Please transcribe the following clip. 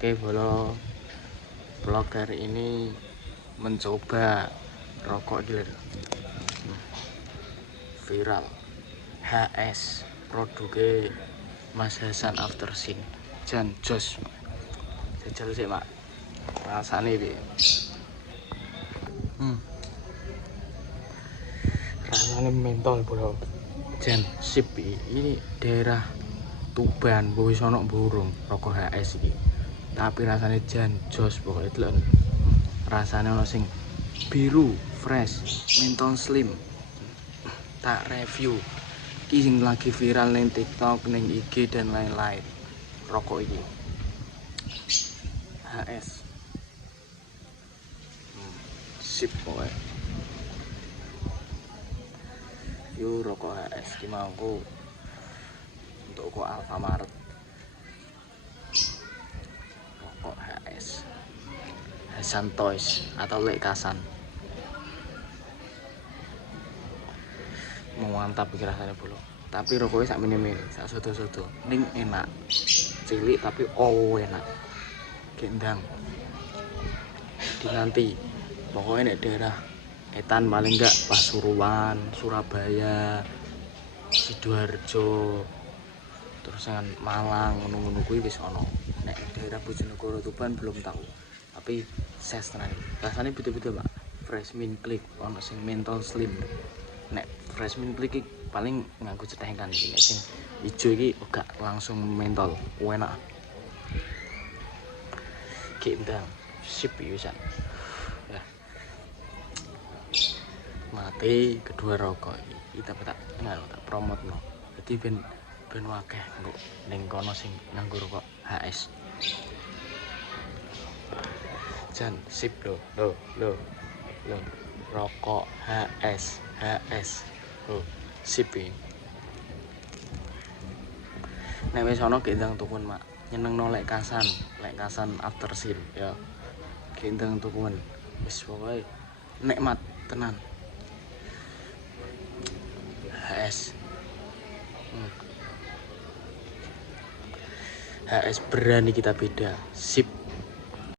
Oke, vlogger ini mencoba rokok gila viral HS produknya Mas Hasan Aftersin Jan Jos jajal sih mak rasanya bi rasanya mentol bro Jan sip ini daerah Tuban bowi sonok burung rokok HS ini tapi rasanya Jan Jos pokoknya itu rasanya ono sing biru fresh mentol slim tak review ini lagi viral neng TikTok, neng IG dan lain-lain. Rokok ini HS sip pokoknya yuk rokok HS dimangku untuk kok Alfamart rokok HS Hasan Toys atau Lek Kasan mantap rasanya bro tapi rokoknya sak mini sak soto-soto ning enak cilik tapi enak gendang dinanti pokoknya di daerah Etan paling enggak Pasuruan, Surabaya, Sidoarjo terus dengan Malang ngono-ngono kuwi wis ono nek daerah Bojonegoro Tuban belum tahu tapi ses tenan rasanya betul-betul Pak fresh mint click ono sing mentol slim nek fresh mint click paling nganggo cetengan iki nek sing ijo iki gak langsung mentol enak gendang sip pisan ya mati kedua rokok iki tak promote no jadi ben wakeh engko ning kono sing nganggo rokok HS jan sip lo rokok HS sip iki nek wis ana gendang tukun mak nyenengno Lek Kasan Aftersin ya gendang tukun wis pokoke nikmat tenan HS HS berani kita beda sip